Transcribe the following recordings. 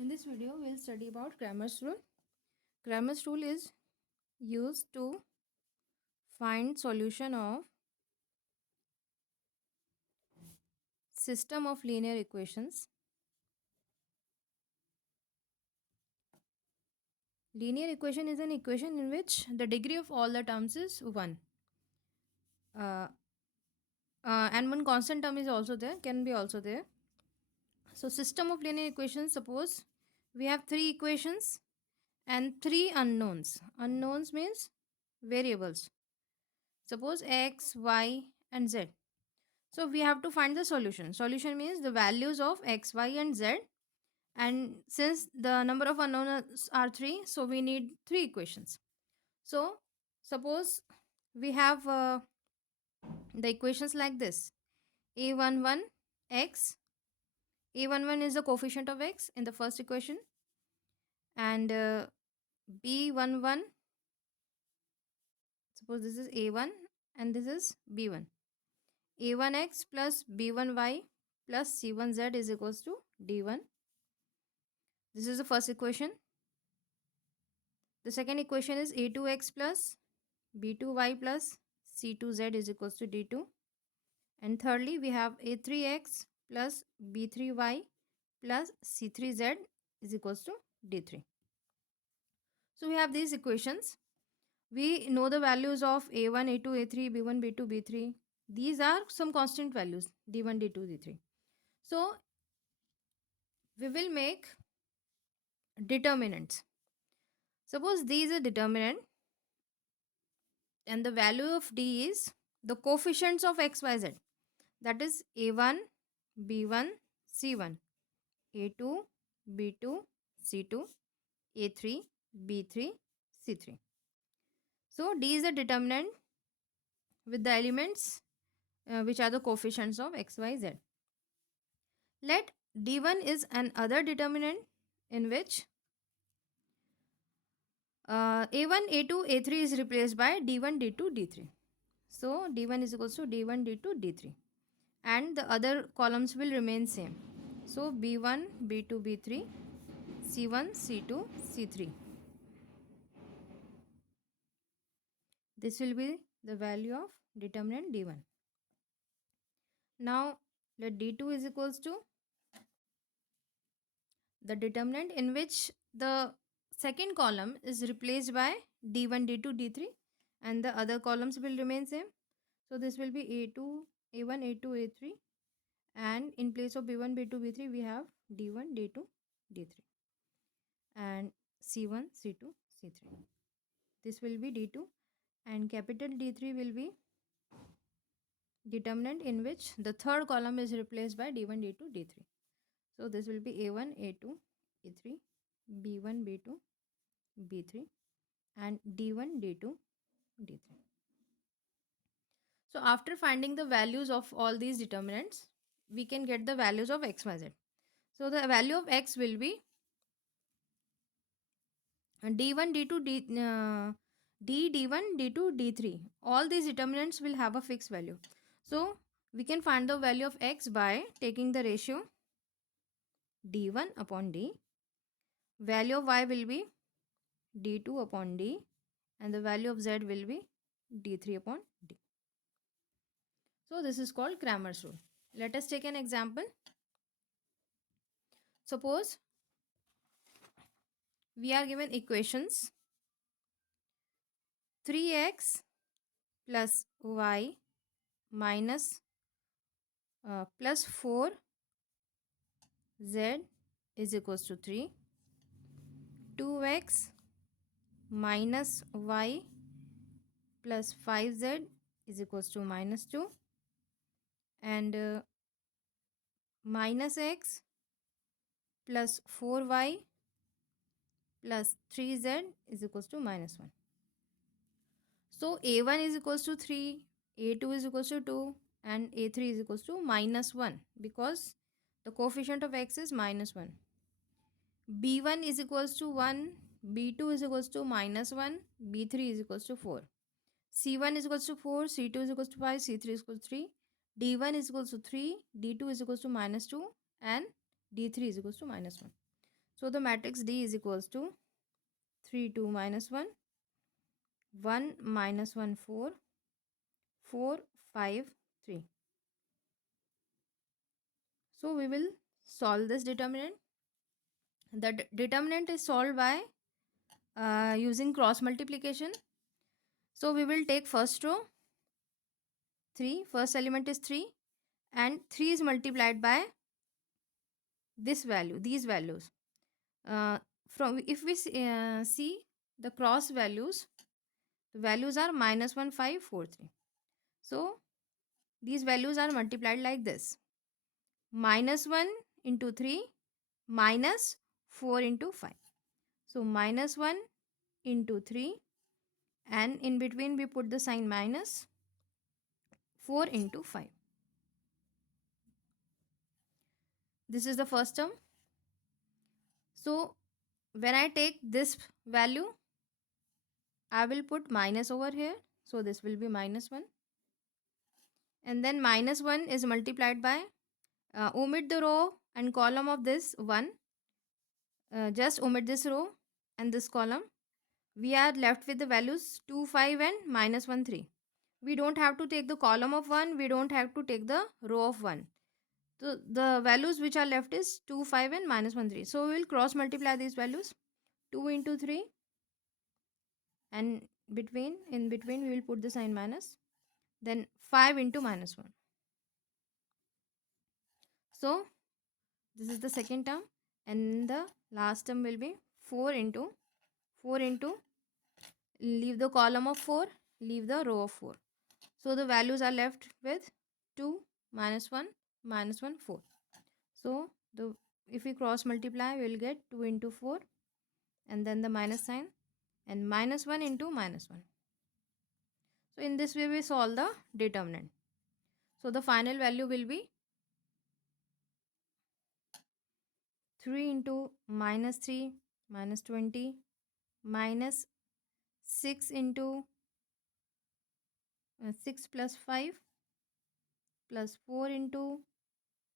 In this video, we'll study about Cramer's rule. Cramer's rule is used to find solution of system of linear equations. Linear equation is an equation in which the degree of all the terms is 1. And one constant term is also there, can be also there. So system of linear equations, suppose we have 3 equations and 3 unknowns. Unknowns means variables. Suppose x, y and z. So we have to find the solution. Solution means the values of x, y and z. And since the number of unknowns are 3, so we need 3 equations. So suppose we have the equations like this. A11 x. A11 is the coefficient of x in the first equation. And B11, suppose this is A1 and this is B1. A1x plus B1y plus C1z is equals to D1. This is the first equation. The second equation is A2x plus B2y plus C2z is equals to D2. And thirdly, we have A3x plus B3y plus C3z is equals to D3. So we have these equations. We know the values of A1, A2, A3, B1, B2, B3. These are some constant values, D1, D2, D3. So we will make determinants. Suppose D is a determinant and the value of D is the coefficients of x, y, z. That is A1, B1, C1, A2, B2, C2, A3, B3, C3. So D is the determinant with the elements which are the coefficients of x, y, z. Let D1 is an other determinant in which A1, A2, A3 is replaced by D1, D2, D3. So D1 is equals to D1, D2, D3. And the other columns will remain same. So B1, B2, B3, C1, C2, C3. This will be the value of determinant D1. Now let D2 is equals to the determinant in which the second column is replaced by D1, D2, D3 and the other columns will remain same. So this will be A2, A1, A2, A3 and in place of B1, B2, B3 we have D1, D2, D3 and C1, C2, C3. This will be D2 and capital D3 will be determinant in which the third column is replaced by D1, D2, D3. So this will be A1, A2, A3, B1, B2, B3 and D1, D2, D3. So after finding the values of all these determinants, we can get the values of x, y, z. So the value of x will be D1, D2, D1, D2, D3. All these determinants will have a fixed value. So we can find the value of x by taking the ratio D1 upon D. Value of y will be D2 upon D and the value of z will be D3 upon D. So this is called Cramer's rule. Let us take an example. Suppose we are given equations 3x plus y minus plus 4z is equals to 3, 2x minus y plus 5z is equals to minus 2 and minus x plus 4y plus 3z is equals to minus 1. So a1 is equals to 3, a2 is equals to 2 and a3 is equals to minus 1 because the coefficient of x is minus 1. b1 is equals to 1, b2 is equals to minus 1, b3 is equals to 4. C1 is equals to 4, C2 is equals to 5, C3 is equals to 3, D1 is equals to 3, D2 is equals to minus 2 and D3 is equals to minus 1. So the matrix D is equals to 3 2 minus 1, 1 minus 1 4, 4 5 3. So we will solve this determinant. The determinant is solved by using cross multiplication. So we will take first row 3, first element is 3, and 3 is multiplied by this value, these values. From if we see the cross values, the values are minus 1 5 4 3. So these values are multiplied like this: minus 1 into 3 minus 4 into 5. So minus 1 into 3, and in between we put the sign minus 4 into 5. This is the first term. So when I take this value, I will put minus over here. So this will be minus 1. And then minus 1 is multiplied by, omit the row and column of this 1. Just omit this row and this column. We are left with the values 2, 5 and minus 1, 3. We don't have to take the column of 1. We don't have to take the row of 1. So the values which are left is 2, 5 and minus 1, 3. So we will cross multiply these values. 2 into 3, and in between we will put the sign minus. Then 5 into minus 1. So this is the second term, and the last term will be 4 into leave the column of 4, leave the row of 4. So the values are left with 2 minus 1 minus 1 4. So the if we cross multiply, we will get 2 into 4 and then the minus sign, and minus 1 into minus 1. So in this way we solve the determinant. So the final value will be 3 into minus 3 minus 20 minus 6 into 6 plus 5 plus 4 into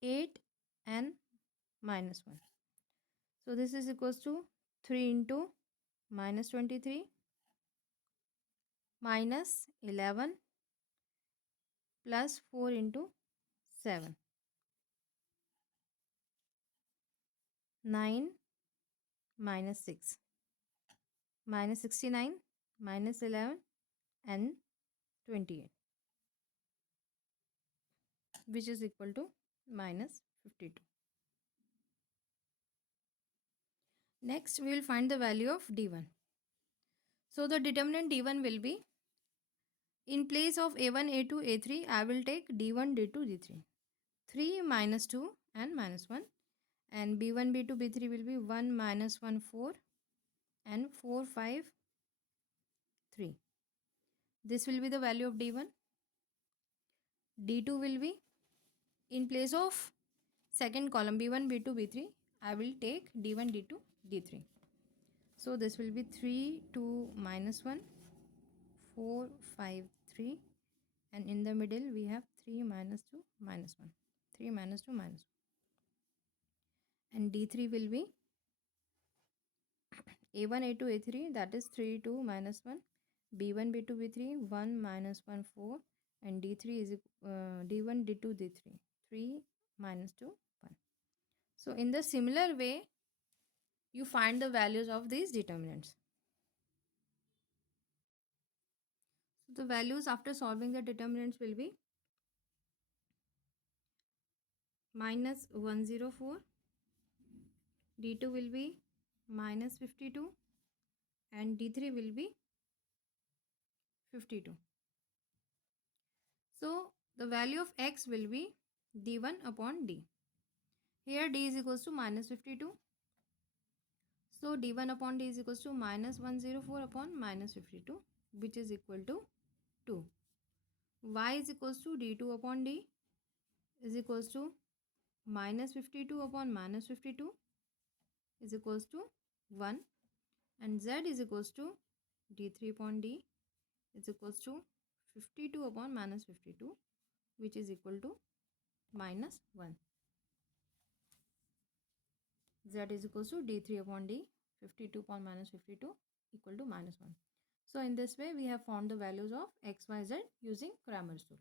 8 and minus 1. So this is equals to 3 into minus 23 minus 11 plus 4 into 7. 9 minus 6 minus 69 minus 11 and 28, which is equal to minus 52. Next we will find the value of d1. So the determinant d1 will be, in place of a1 a2 a3, I will take d1 d2 d3. 3 minus 2 and minus 1, and b1 b2 b3 will be 1 minus 1 4 and 4 5 3. This will be the value of d1. d2 will be, in place of second column b1 b2 b3, I will take d1 d2 d3. So this will be 3 2 minus 1 4 5 3, and in the middle we have 3 minus 2 minus 1, 3 minus 2 minus 1, and d3 will be a1 a2 a3, that is 3 2 minus 1, b1 b2 b3 1 minus 1 4, and d3 is d1 d2 d3 3 minus 2 1. So in the similar way you find the values of these determinants. So the values after solving the determinants will be minus 104, d2 will be minus 52, and d3 will be 52. So the value of x will be d1 upon d. Here d is equals to minus 52. So d1 upon d is equals to minus 104 upon minus 52, which is equal to 2. Y is equals to d2 upon d is equals to minus 52 upon minus 52 is equals to 1, and z is equals to d3 upon d is equals to 52 upon minus 52, which is equal to minus 1. Z is equals to d3 upon d, 52 upon minus 52 equal to minus 1. So in this way we have found the values of x, y, z using Cramer's rule.